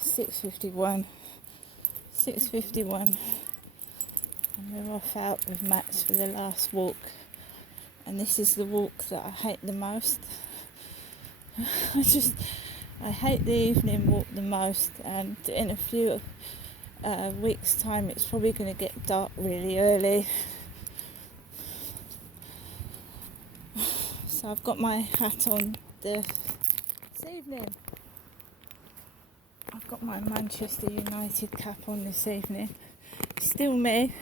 6:51. 6:51. And we're off out with Max for the last walk. And this is the walk that I hate the most. I hate the evening walk the most, and in a few weeks' time it's probably going to get dark really early. So I've got my hat on this evening. I've got my Manchester United cap on this evening. Still me.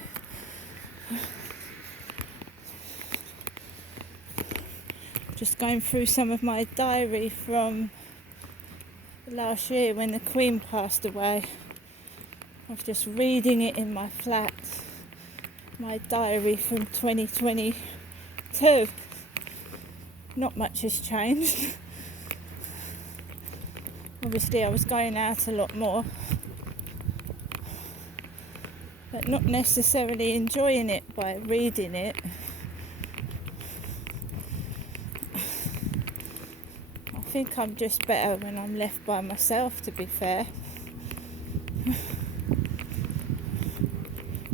Just going through some of my diary from last year when the Queen passed away. I was just reading it in my flat. My diary from 2022. Not much has changed. Obviously I was going out a lot more, but not necessarily enjoying it by reading it. I think I'm just better when I'm left by myself, to be fair.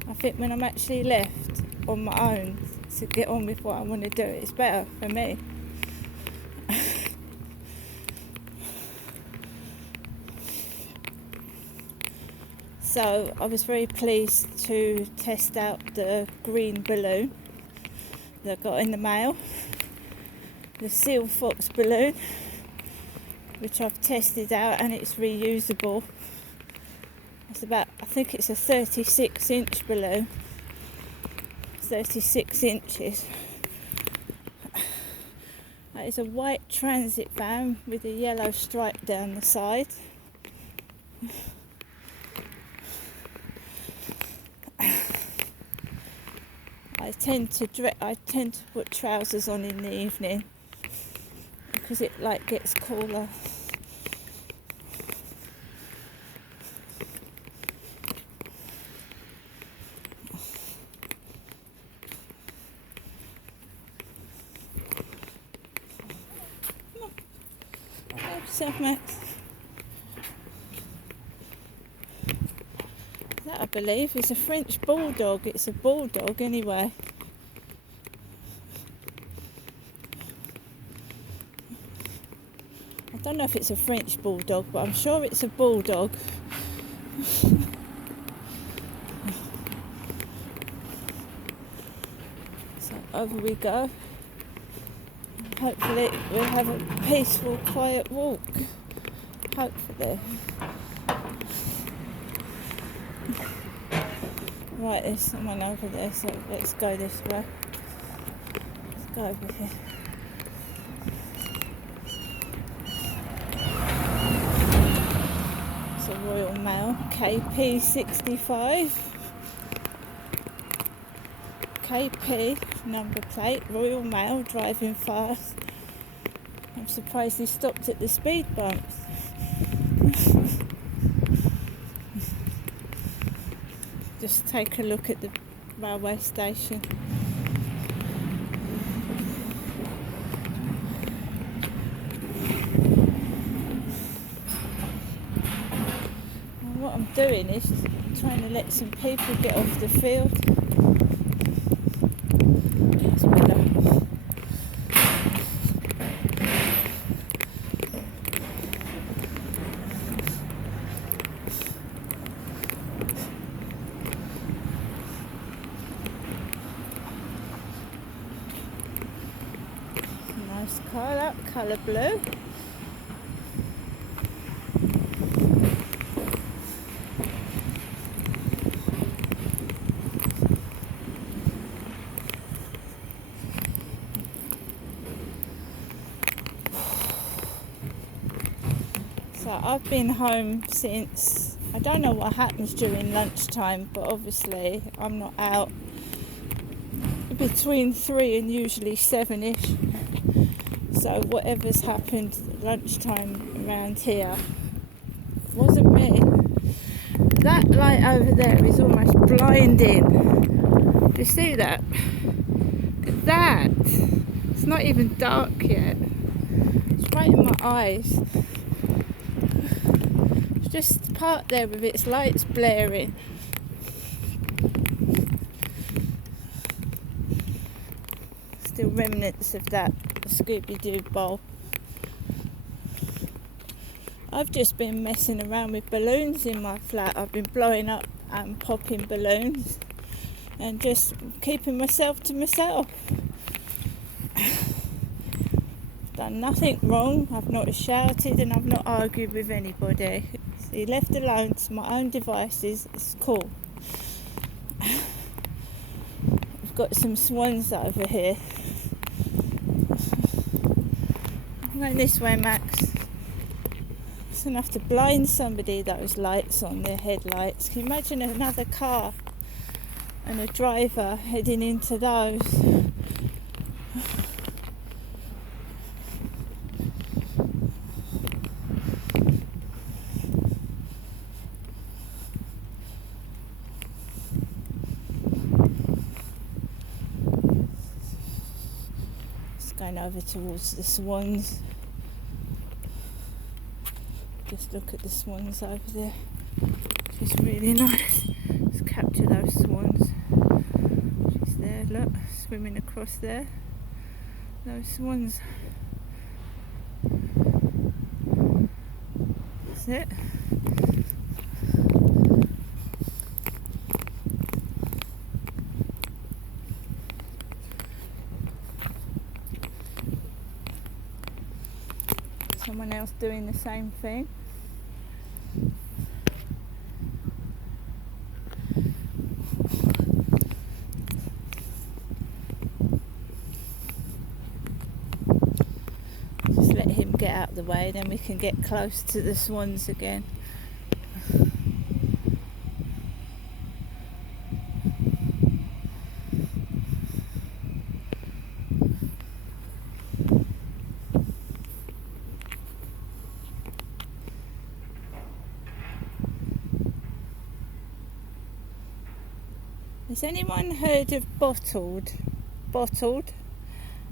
I think when I'm actually left on my own to get on with what I want to do, it's better for me. So I was very pleased to test out the green balloon that I got in the mail, the Seal Fox balloon, which I've tested out, and it's reusable. It's I think it's a 36-inch balloon, 36 inches. It's a white transit van with a yellow stripe down the side. I tend to put trousers on in the evening because it gets cooler. Yourself, Max. That, I believe, is a French bulldog. It's a bulldog anyway. I don't know if it's a French bulldog, but I'm sure it's a bulldog. So over we go. Hopefully we'll have a peaceful, quiet walk. Hopefully. Right, there's someone over there, so let's go this way. Let's go over here. It's a Royal Mail KP65. KP number plate, Royal Mail, driving fast. I'm surprised he stopped at the speed bumps. Just take a look at the railway station. And what I'm doing is trying to let some people get off the field. That's better. Nice car, that colour blue. So I've been home since, I don't know what happens during lunchtime, but obviously I'm not out between 3 and usually 7ish. So whatever's happened at lunchtime around here wasn't me. That light over there is almost blinding. Do you see that? Look at that. It's not even dark yet. It's right in my eyes. just parked there with its lights blaring. Still remnants of that Scooby-Doo bowl. I've just been messing around with balloons in my flat. I've been blowing up and popping balloons and just keeping myself to myself. Done nothing wrong. I've not shouted and I've not argued with anybody. So left alone to my own devices, it's cool. I've got some swans over here. I'm going this way, Max. It's enough to blind somebody, those lights on their headlights. Can you imagine another car and a driver heading into those? It's going over towards the swans. Just look at the swans over there. It's really nice. Let's capture those swans. She's there, look, swimming across there. Those swans. That's it. Someone else doing the same thing. Just let him get out of the way, then we can get close to the swans again. Has anyone heard of Bottled? Bottled?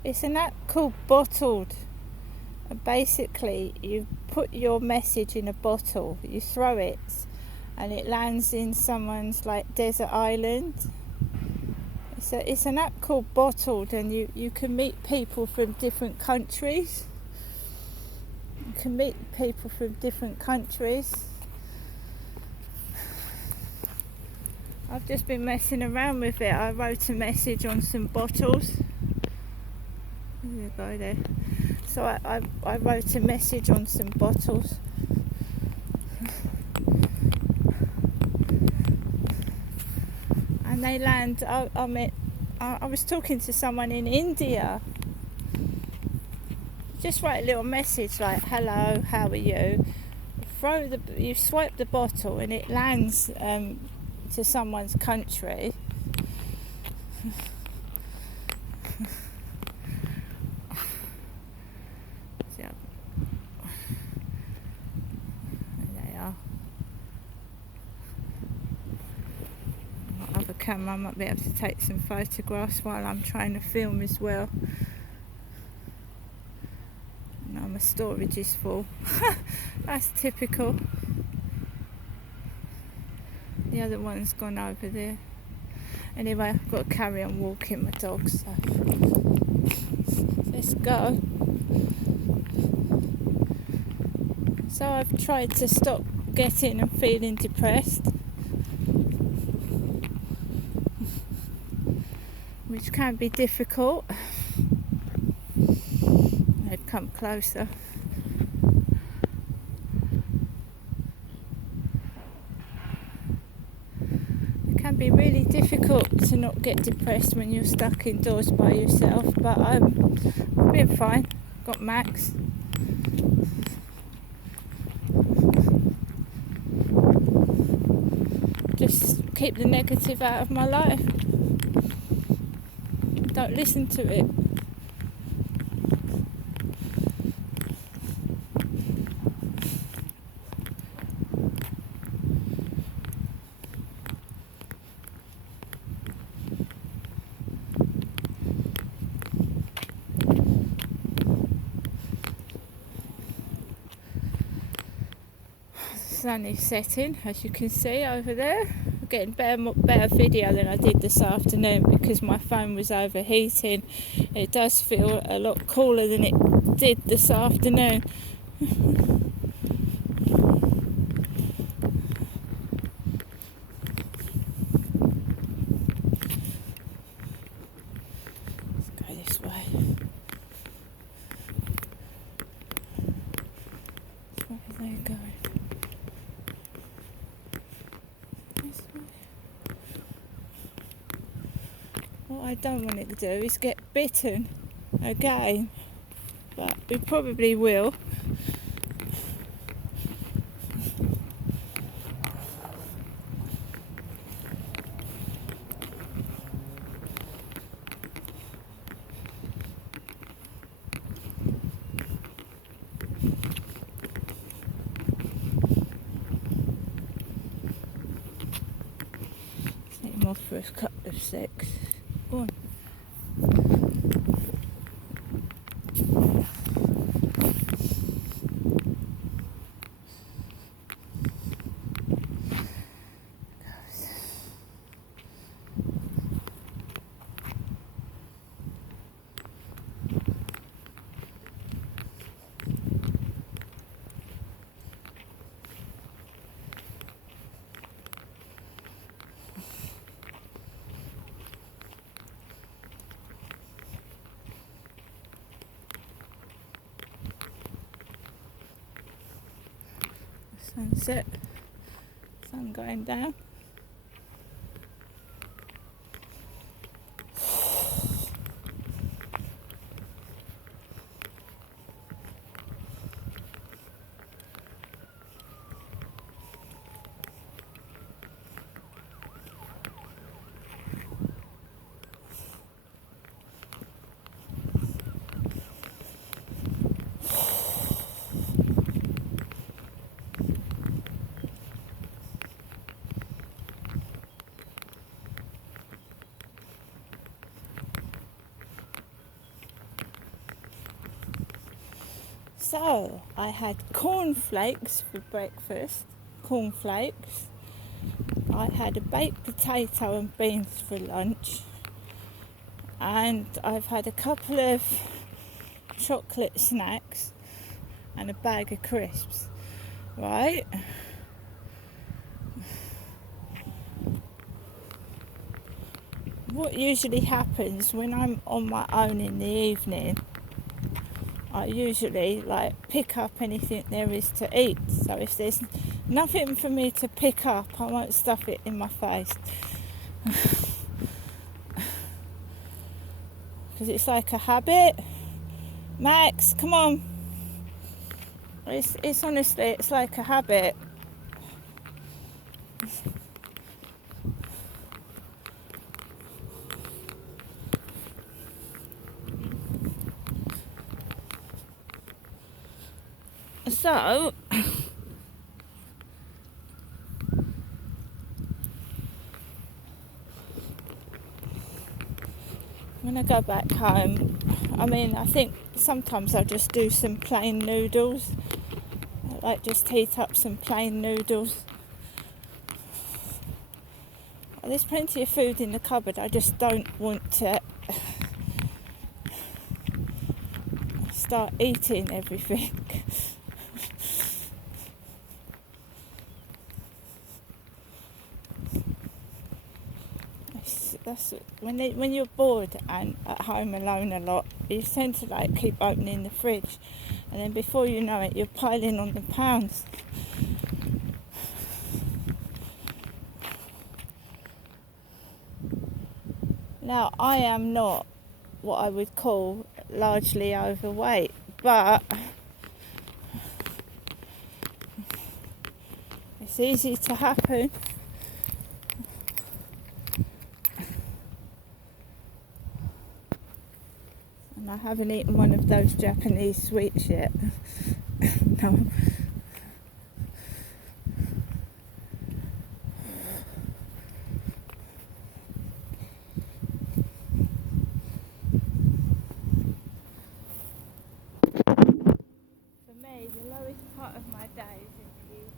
It's an app called Bottled. And basically, you put your message in a bottle, you throw it, and it lands in someone's like desert island. It's an app called Bottled, and you can meet people from different countries. You can meet people from different countries. I've just been messing around with it. I wrote a message on some bottles. There you go there. So I wrote a message on some bottles. And they land, I was talking to someone in India. Just write a little message like, hello, how are you? You swipe the bottle and it lands to someone's country. There they are. My other camera, I might be able to take some photographs while I'm trying to film as well. No, my storage is full. That's typical. The other one's gone over there. Anyway, I've got to carry on walking my dog, so let's go. So I've tried to stop getting and feeling depressed, which can be difficult. They've come closer. Can be really difficult to not get depressed when you're stuck indoors by yourself, but I've been fine. Got Max. Just keep the negative out of my life. Don't listen to it. sun is setting, as you can see over there. I'm getting better video than I did this afternoon because my phone was overheating. It does feel a lot cooler than it did this afternoon. Let's go this way. Where are they going? This way. What I don't want it to do is get bitten again, but we probably will. Take him off for a couple of secs. Go on. Sunset, sun going down. So, I had cornflakes for breakfast, cornflakes. I had a baked potato and beans for lunch. And I've had a couple of chocolate snacks and a bag of crisps, right? What usually happens when I'm on my own in the evening, I usually pick up anything there is to eat. So if there's nothing for me to pick up, I won't stuff it in my face. Because it's like a habit. Max, come on. It's honestly, it's like a habit. So, when I go back home, I think sometimes I'll just do some plain noodles. Just heat up some plain noodles. There's plenty of food in the cupboard, I just don't want to start eating everything. That's when you're bored and at home alone a lot, you tend to keep opening the fridge, and then before you know it, you're piling on the pounds. Now, I am not what I would call largely overweight, but it's easy to happen. And I haven't eaten one of those Japanese sweets yet. No. For me, the lowest part of my day is in the evening.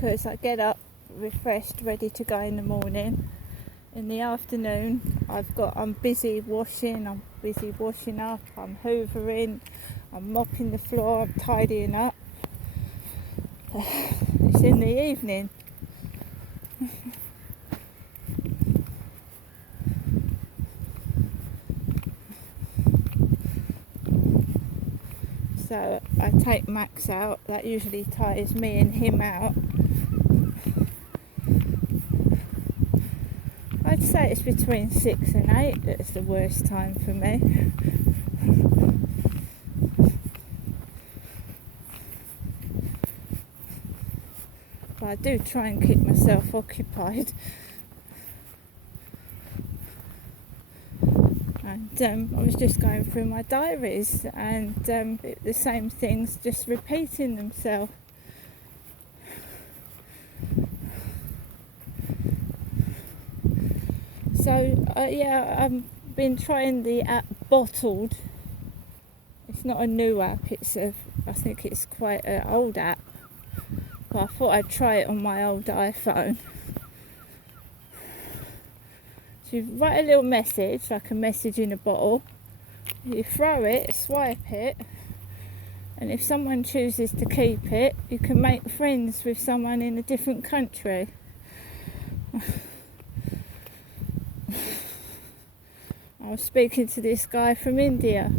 because I get up refreshed, ready to go in the morning. In the afternoon, I'm busy washing, I'm busy washing up, I'm hoovering, I'm mopping the floor, I'm tidying up. It's in the evening. So I take Max out. That usually tires me and him out. I'd say it's between 6 and 8 that's the worst time for me. But I do try and keep myself occupied. And I was just going through my diaries, and the same things just repeating themselves. So I've been trying the app Bottled. It's not a new app, I think it's quite an old app, but I thought I'd try it on my old iPhone. So you write a little message, like a message in a bottle, you throw it, swipe it, and if someone chooses to keep it, you can make friends with someone in a different country. I was speaking to this guy from India.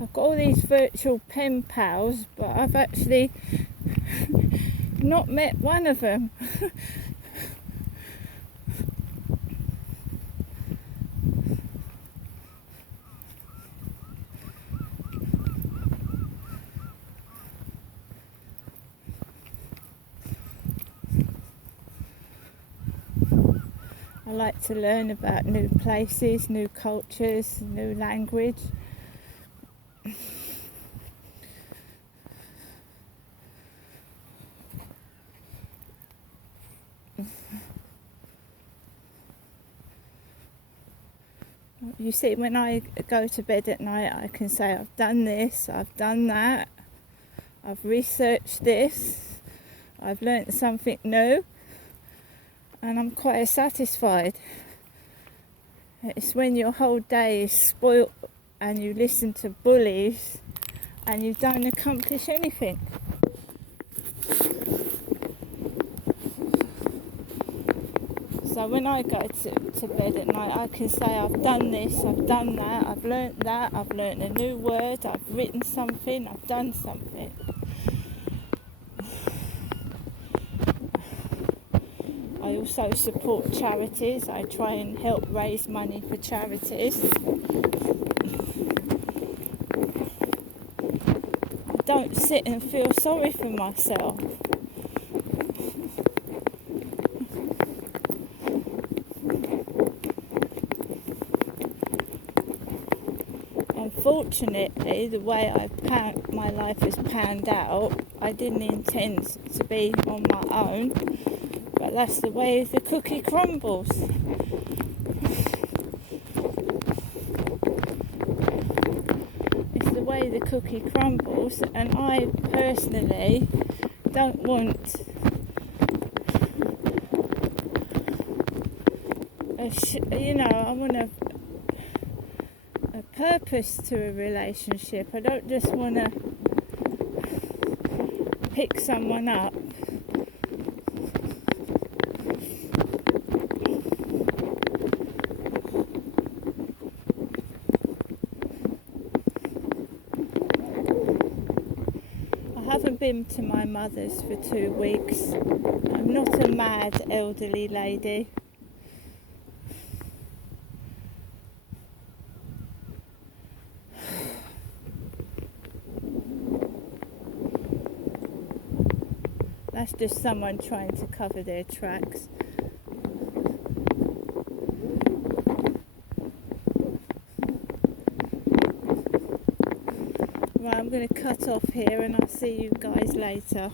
I've got all these virtual pen pals, but I've actually not met one of them. I like to learn about new places, new cultures, new language. You see, when I go to bed at night, I can say I've done this, I've done that, I've researched this, I've learnt something new, and I'm quite satisfied. It's when your whole day is spoilt and you listen to bullies and you don't accomplish anything. So when I go to bed at night, I can say I've done this, I've done that, I've learnt a new word, I've written something, I've done something. I also support charities. I try and help raise money for charities. I don't sit and feel sorry for myself. Unfortunately, the way my life has panned out, I didn't intend to be on my own, but that's the way the cookie crumbles. It's the way the cookie crumbles, and I personally don't want I want a purpose to a relationship. I don't just want to pick someone up. I haven't been to my mother's for 2 weeks. I'm not a mad elderly lady. That's just someone trying to cover their tracks. Right, I'm going to cut off here and I'll see you guys later.